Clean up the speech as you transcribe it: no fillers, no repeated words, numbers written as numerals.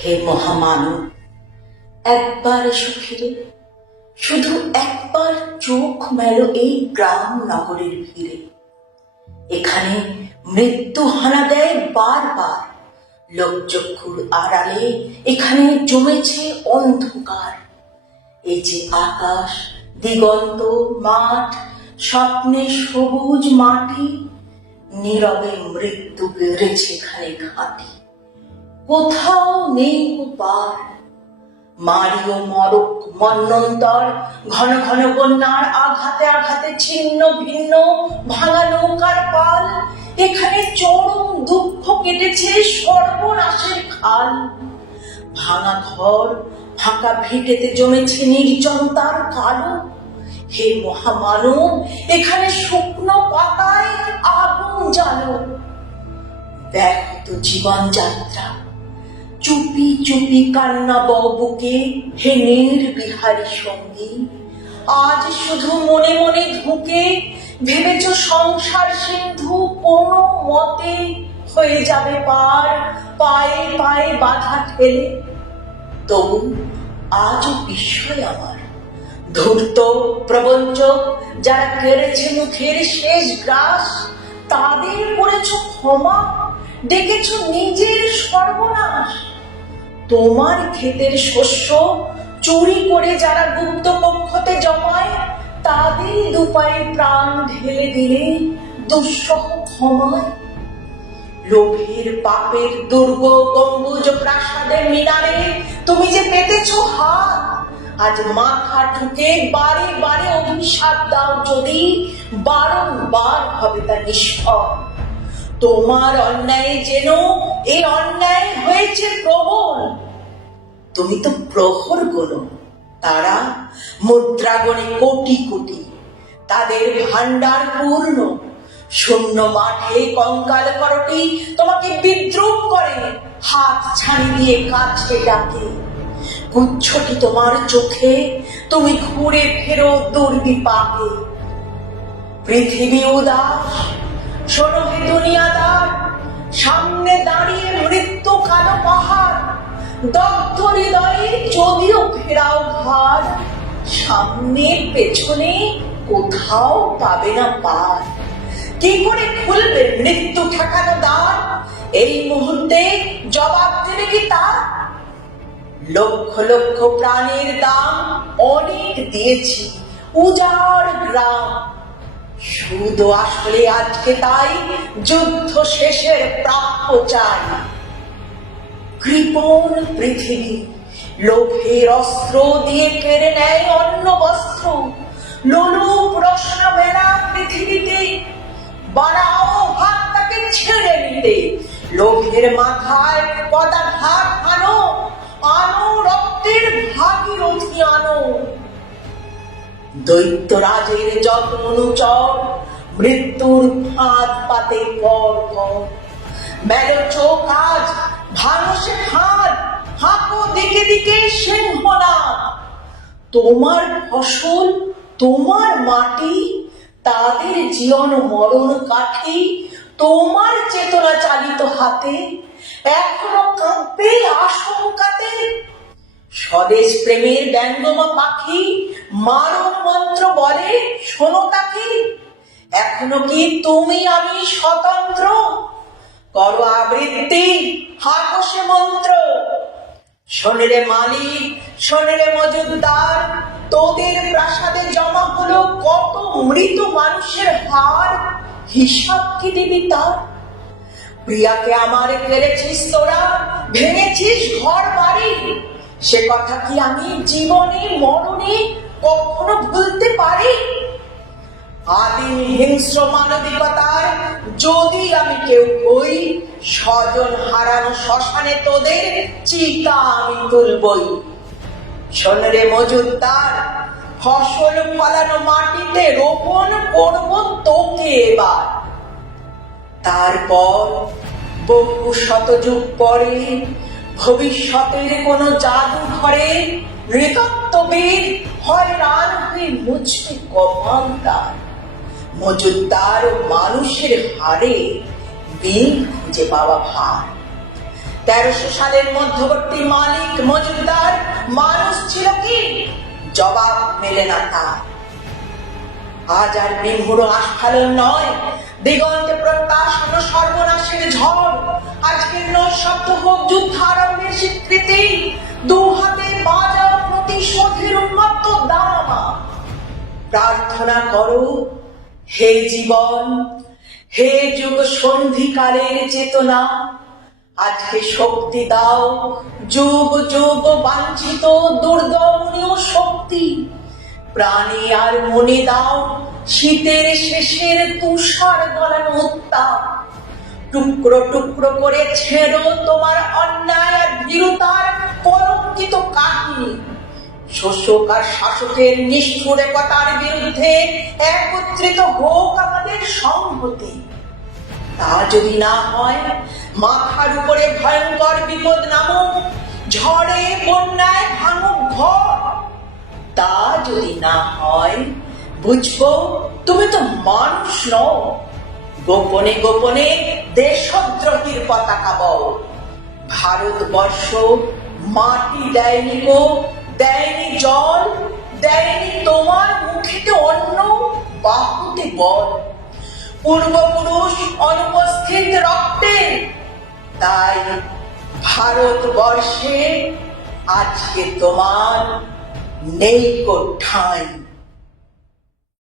হে মহামানব, একবার এসো ফিরে, শুধু একবার চোখ মেলো এই গ্রাম নগরের ভিড়ে। এখানে মৃত্যু হানা দেয় বারবার, লোকচক্ষুর আড়ালে এখানে জমেছে অন্ধকার। এই যে আকাশ, দিগন্ত, মাঠ, স্বপ্নে সবুজ মাটি, নীরবে মৃত্যু গেড়েছে এখানে ঘাঁটি। কোথাও নেই পার, মারিও মরক মন্বন্তর, ঘন ঘন বন্যার আঘাতে আঘাতে ছিন্ন ভিন্ন ভাঙা নৌকার পাল। এখানে চরম দুঃখ কেটেছে সর্বনাশের খাল। ভাঙা ঘর, ফাঁকা ভিটেতে জমেছে নির্জনতার কালো। হে মহামানব, এখানে শুকনো পাতায় আগুন জ্বালো। ব্যাহত জীবনযাত্রা, চুপি চুপি কান্না বুকে, হে নির্বিহারী সঙ্গী। আজ শুধু মনে মনে ধুকে ভেবেছ সংসার সিন্ধু কোনো মতে হয়ে যাবে পার, পায়ে পায়ে বাধা ঠেলে। তবু আজও বিস্ময় আমার, ধূর্ত প্রবঞ্চক যারা কেড়েছে মুখের শেষ গ্রাস, তাদের করেছ ক্ষমা, ডেকেছ নিজের সর্বনাশ। তোমার ক্ষেতের শস্য চুরি করে যারা গুপ্ত কক্ষতে জমায়, তাদের দুপায়ে প্রাণ ঢেলে দিলে দুঃসহ ক্ষমায়। লোভের পাপের দুর্গ গম্বুজ প্রাসাদের মিনারে তুমি যে পেতেছ হাত, আজ মাথা ঠুকে বারে বারে অভিশাপ দাও যদি, বারংবার হবে তা নিষ্ফল। তোমার অন্যায় যেন এই অন্যায় হয়েছে প্রবল। তুমি তো প্রহর গোনো, তারা মুদ্রা গণে কোটি কোটি, তাদের ভান্ডার পূর্ণ। শূন্য মাঠে কঙ্কাল করটি তোমাকে বিদ্রুপ করে, হাত ছানি দিয়ে কাছে ডাকে। গুচ্ছটি তোমার চোখে, তুমি ঘুরে ফেরো দুর্বিপাকে। পৃথিবী উদাস, শোনো হে দুনিয়াদার, সামনে দাঁড়িয়ে মৃত্যু কালো পাহাড়। দগ্ধ হৃদয়ে যদিও ফেরাও ঘর, সামনে পেছনে কোথাও পাবে না পার। কি করে খুলবে মৃত্যু ঠেকানো দ্বার? এই মুহূর্তে জবাব দেবে কি তার? লক্ষ লক্ষ প্রাণের দাম অনেক দিয়েছি উজাড় গ্রাম, শুধু আসলে আজকে তাই যুদ্ধ শেষের প্রাপ্য চাই। কৃপণ পৃথিবী লোভের অস্ত্র দিয়ে কেড়ে নেয় অন্ন বস্ত্র। লোলুপ রসনা মেলা পৃথিবীতে, বাড়াও হাত তাকে ছেড়ে নিতে। লোভের মাথায় পদাঘাত আনো, আনো রক্তের ভাগীরথী আনো। দৈত্যরাজের যত অনুচর মৃত্যুর ফাঁদ পাতে পর পর। মেলো চোখ আজ, ভাঙো সে ফাঁদ, হাঁকো দিকে দিকে সিংহনাদ। তোমার ফসল, তোমার মাটি, তাদের জীবন মরণ কাঠি তোমার চেতনা চালিত হাতে, এখনো কাঁপবে আশঙ্কাতে। স্বদেশ প্রেমের ব্যঙ্গমা পাখি মারণ মন্ত্র বলে শোনো তাকে। এখনো কি তুমি আমি স্বতন্ত্র? করো আবৃত্তি, হাঁকো সে মন্ত্র। শোনে রে মালিক, শোনে রে মজুমদার, তোদের প্রাসাদে জমা হলো কত মৃত মানুষের হার, হিসাব কি দিবি তার? প্রিয়াকে আমার কেড়েছিস তোরা, ভেঙেছিস ঘর বাড়ি, সে কথা কি আমি জীবনে মরণে কখনো ভুলতে পারি? আদিম হিংস্র মানবিকতার যদি আমি কেউ হই, স্বজন হারানো শ্মশানে তোদের চিতা আমি তুলবই। শোন রে মজুমদার, ফসল ফলানো মাটিতে রোপণ করব তোকে এবার। তারপর বহু শতযুগ পরে ভবিষ্যতের কোন জাদু ঘরে নৃতত্ত্ববিদ হয়রান হয়ে মুছবে কপাল তার। মজুমদার ও মানুষের হারে বিল খুঁজে পাওয়া ভার। 1300 সালের মধ্যবর্তী মালিক মজুমদার মানুষ ছিল কি? জবাব মেলে না তার। আজ আর বিমূঢ় আস্ফালন নয়, দিগন্তে প্রত্যাশানো সর্বনাশের ঝড়। আজকের নৈশব্দ হোক যুদ্ধারম্ভের স্বীকৃতি, দু হাতে বাজাও প্রতিশোধের উন্মত্ত দামামা। প্রার্থনা করো হে জীবন, হে যুগ সন্ধিকালের চেতনা, আজকে শক্তি দাও যুগ যুগ বাঞ্ছিত দুর্দমনীয় শক্তি। প্রাণে আর মনে দাও শীতের শেষের তুষার গলানো উত্তাপ। টুকরো টুকরো করে ছেড়ো তোমার অন্যায় আর ভীরুতার কলঙ্কিত কাহিনী। শোষক আর শাসকের নিষ্ঠুর একতার বিরুদ্ধে একত্রিত হোক আমাদের সংহতি। তা যদি না হয়, মাথার উপরে ভয়ঙ্কর বিপদ নামুক, ঝড়ে বন্যায় ভাঙুক ঘর। তা যদি না হয়, বুঝবো তুমি তো মানুষ নও। গোপনে গোপনে দেশদ্রোহীর পতাকা বও। ভারতবর্ষ মাটি দেয়নি গো, দেয়নি জল, দেয়নি তোমার মুখেতে অন্ন, বাহুতে বল। পূর্বপুরুষ অনুপস্থিত রক্তে, তাই ভারতবর্ষে আজকে তোমার নেই কো ঠাঁই।